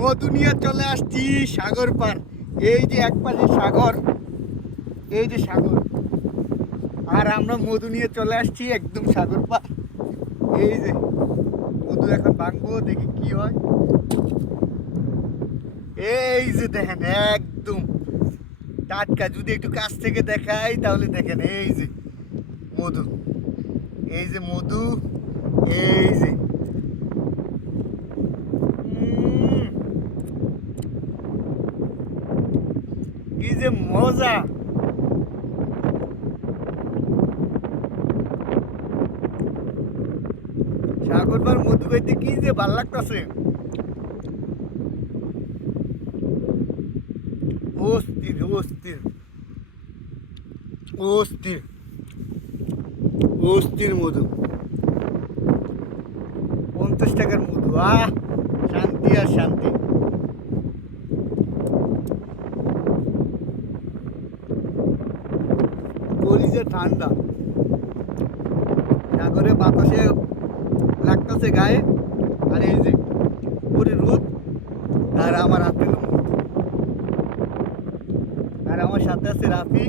মধু নিয়ে চলে আসছি সাগর পার। এই যে এক পাশে সাগর, এই যে সাগর, আর আমরা মধু নিয়ে চলে আসছি একদম সাগর পার। এই যে মধু এখন ভাঙবো, দেখি কি হয়। এই যে দেখেন একদম টাটকা। যদি একটু কাছ থেকে দেখাই তাহলে দেখেন এই যে মধু, এই যে মধু, এই যে কি যে মজা। সাগর পার মধু খাইতে কি যে ভাল লাগতেছে, অস্থির অস্থির অস্থির অস্থির মধু। 50 টাকার মধু, শান্তি আর শান্তি। কলিজে ঠান্ডা, সাগরে বাতাসে লাগতেছে গায়ে, আর এই যে পুরী রোদ, আর আমার হাতে হলো মধু, আর আমার সাথে আছে রাফি।